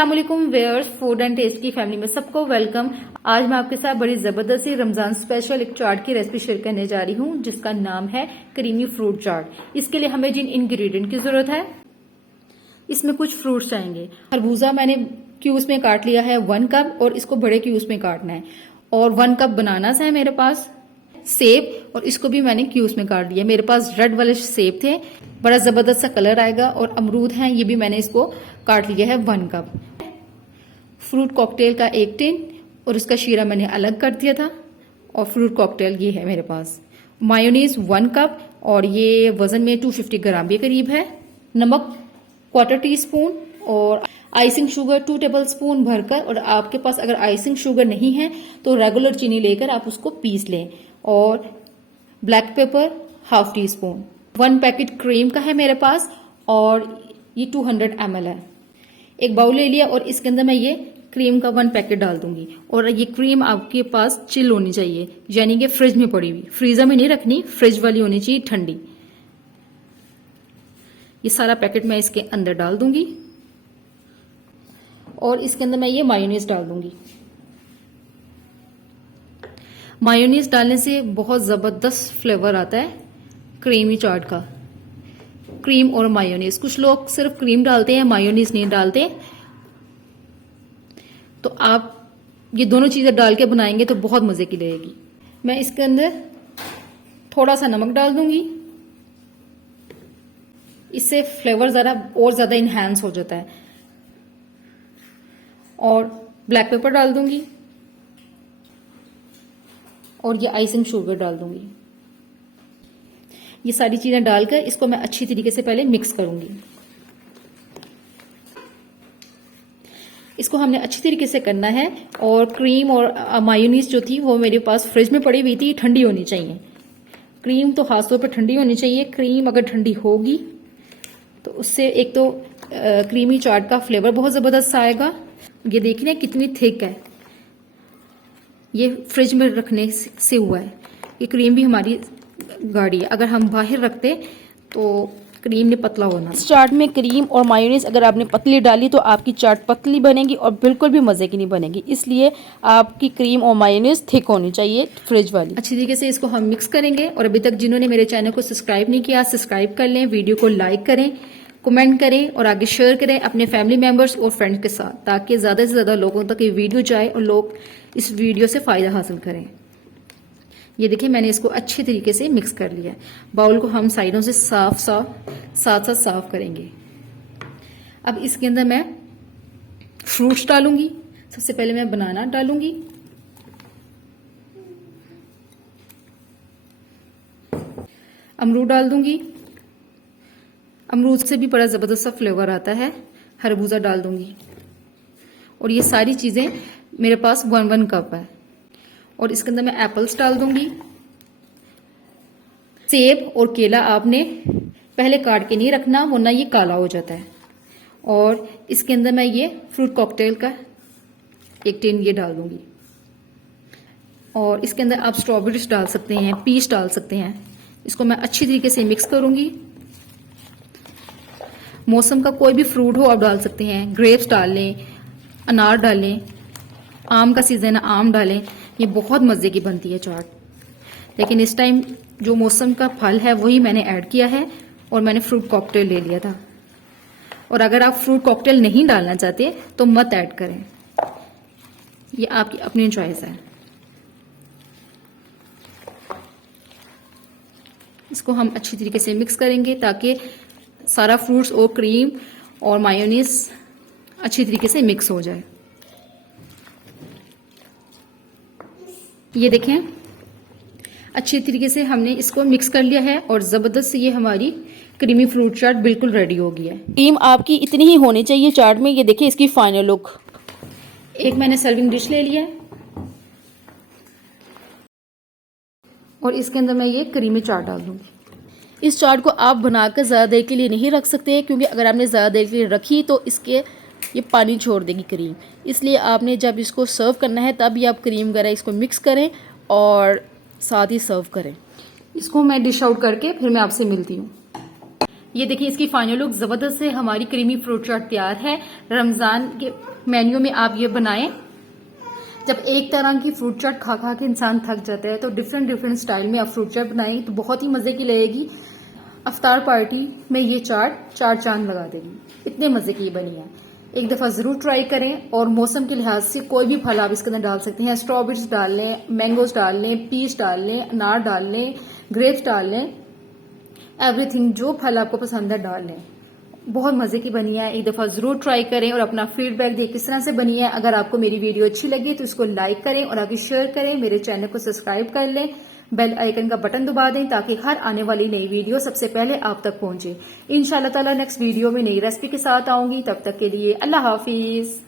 अस्सलाम वालेकुम viewers, food and test की फैमिली में सबको वेलकम। आज मैं आपके साथ बड़ी जबरदस्त सी रमजान स्पेशल एक चाट की रेसिपी शेयर करने जा रही हूँ जिसका नाम है क्रीमी फ्रूट चाट। इसके लिए हमें जिन इंग्रेडिएंट की जरूरत है, इसमें कुछ फ्रूट्स चाहिए। खरबूजा मैंने क्यूब्स में काट लिया है 1 कप और इसको बड़े क्यूब्स में काटना है। और 1 कप बनानास है मेरे पास। सेब और इसको भी मैंने क्यूब्स में काट दिया। मेरे पास रेड वाले सेब थे, बड़ा जबरदस्त सा कलर आएगा। और अमरूद हैं, ये भी मैंने इसको काट लिया है 1 कप। फ्रूट कॉकटेल का 1 टिन और इसका शीरा मैंने अलग कर दिया था। और फ्रूट कॉकटेल ये है मेरे पास। मायोनीज 1 कप और ये वजन में 250 ग्राम के करीब है। नमक 1/4 टीस्पून और आइसिंग शुगर 2 टेबल स्पून भरकर। और आपके पास अगर आइसिंग शुगर नहीं है तो रेगुलर चीनी लेकर आप उसको पीस लें। और black pepper 1/2 teaspoon. 1 packet cream का है मेरे पास और ये 200 ml है। एक बाउल ले लिया और इसके अंदर मैं ये क्रीम का 1 पैकेट डाल दूंगी। और ये क्रीम आपके पास चिल होनी चाहिए, यानी कि फ्रिज में पड़ी हुई, फ्रीजर में नहीं रखनी, फ्रिज वाली होनी चाहिए, ठंडी। ये सारा पैकेट मैं इसके अंदर डाल दूंगी और इसके अंदर मैं ये मायोनीज डाल दूंगी। मायोनीज डालने से बहुत जबरदस्त फ्लेवर आता है क्रीमी चाट का। क्रीम और मायोनीज, कुछ लोग सिर्फ क्रीम डालते हैं, मायोनीज नहीं डालते। तो आप ये दोनों चीजें डाल के बनाएंगे तो बहुत मजे की लगेगी। मैं इसके अंदर थोड़ा सा नमक डाल दूंगी, इससे फ्लेवर जरा और ज्यादा इनहैंस हो जाता है। और ब्लैक पेपर डाल दूंगी और ये आइसिंग शुगर डाल दूंगी। ये सारी चीजें डालकर इसको मैं अच्छी तरीके से पहले मिक्स करूंगी। इसको हमने अच्छी तरीके से करना है। और क्रीम और मायोनीज जो थी वो मेरे पास फ्रिज में पड़ी हुई थी, ठंडी होनी चाहिए। क्रीम तो खासतौर पर ठंडी होनी चाहिए। क्रीम अगर ठंडी होगी तो उससे एक तो क्रीमी चाट का फ्लेवर बहुत जबरदस्त आएगा। ये देखिए कितनी थिक है, ये फ्रिज में रखने से हुआ है। ये क्रीम भी हमारी गाढ़ी है, अगर हम बाहर रखते तो क्रीम ने पतला होना। इस चाट में क्रीम और मायोनीज अगर आपने पतली डाली तो आपकी चाट पतली बनेगी और बिल्कुल भी मजे की नहीं बनेगी। इसलिए आपकी क्रीम और मायोनीज थिक होनी चाहिए, फ्रिज वाली। अच्छी तरीके से इसको हम मिक्स करेंगे। और अभी तक जिन्होंने मेरे चैनल को सब्सक्राइब नहीं किया, सब्सक्राइब कर लें, वीडियो को लाइक करें, कमेंट करें और आगे शेयर करें अपने फैमिली मेंबर्स और फ्रेंड्स के साथ, ताकि ज्यादा से ज्यादा लोगों तक ये वीडियो जाए और लोग इस वीडियो से फायदा हासिल करें। ये देखिए मैंने इसको अच्छी तरीके से मिक्स कर लिया। बाउल को हम साइडों से साथ साथ साफ करेंगे। अब इसके अंदर मैं फ्रूट्स डालूंगी। सबसे पहले मैं बनाना डालूंगी, अमरूद डाल दूंगी। अमरूद से भी बड़ा जबरदस्त सा फ्लेवर आता है। खरबूजा डाल दूंगी। और ये सारी चीजें मेरे पास 1 कप है। और इसके अंदर मैं एप्पल्स डाल दूंगी। सेब और केला आपने पहले काट के नहीं रखना, वरना ये काला हो जाता है। और इसके अंदर मैं ये फ्रूट कॉकटेल का 1 टिन ये डाल दूंगी। और इसके अंदर आप स्ट्रॉबेरीज डाल सकते हैं, पीच डाल सकते हैं। इसको मैं अच्छी तरीके से मिक्स करूंगी। मौसम का कोई भी फ्रूट हो आप डाल सकते हैं, ग्रेप्स डाल लें, अनार डालें, आम का सीजन है आम डालें। ये बहुत मजे की बनती है चाट। लेकिन इस टाइम जो मौसम का फल है वही मैंने ऐड किया है और मैंने फ्रूट कॉकटेल ले लिया था। और अगर आप फ्रूट कॉकटेल नहीं डालना चाहते तो मत ऐड करें, ये आपकी अपनी चॉइस है। इसको हम अच्छी तरीके से मिक्स करेंगे ताकि सारा फ्रूट्स और क्रीम और मायोनीज अच्छी तरीके से मिक्स हो जाए। ये देखें अच्छी तरीके से हमने इसको मिक्स कर लिया है और जबरदस्त ये हमारी क्रीमी फ्रूट चाट बिल्कुल रेडी हो गई है। क्रीम आपकी इतनी ही होनी चाहिए चाट में। ये देखिए इसकी फाइनल लुक। एक मैंने सर्विंग डिश ले लिया और इसके अंदर मैं ये क्रीमी चाट डाल दूंगी। इस चाट को आप बनाकर ज़्यादा देर के लिए नहीं रख सकते, क्योंकि अगर आपने ज़्यादा देर के लिए रखी तो इसके ये पानी छोड़ देगी क्रीम। इसलिए आपने जब इसको सर्व करना है तब ही आप क्रीम वगैरह इसको मिक्स करें और साथ ही सर्व करें। इसको मैं डिश आउट करके फिर मैं आपसे मिलती हूँ। ये देखिए इसकी फाइनल लुक जबरदस्त है। हमारी क्रीमी फ्रूट चाट तैयार है। रमजान के मेन्यू में आप ये बनाएं। जब एक तरह की फ्रूट चाट खा खा के इंसान थक जाता है तो डिफरेंट डिफरेंट स्टाइल में आप फ्रूट चाट बनाएं तो बहुत ही मजे की लगेगी। अफ्तार पार्टी में ये चाट चार चांद लगा देगी, इतने मजे की ये बनी है। एक दफा जरूर ट्राई करें। और मौसम के लिहाज से कोई भी फल आप इसके अंदर डाल सकते हैं। स्ट्रॉबेरीज डाल लें, मैंगोज डाल लें, पीच डाल लें, अनार डाल लें, ग्रेप्स डाल लें, एवरीथिंग जो फल आपको पसंद है डाल लें। बहुत मजे की बनी है। एक दफा जरूर ट्राई करें और अपना फीडबैक दें किस तरह से बनी है। अगर आपको मेरी वीडियो अच्छी लगी तो इसको लाइक करें और आगे शेयर करें। मेरे चैनल को सब्सक्राइब कर लें, बेल आइकन का बटन दबा दें ताकि हर आने वाली नई वीडियो सबसे पहले आप तक पहुंचे। इंशाल्लाह ताला नेक्स्ट वीडियो में नई रेसिपी के साथ आऊंगी। तब तक के लिए अल्लाह हाफिज।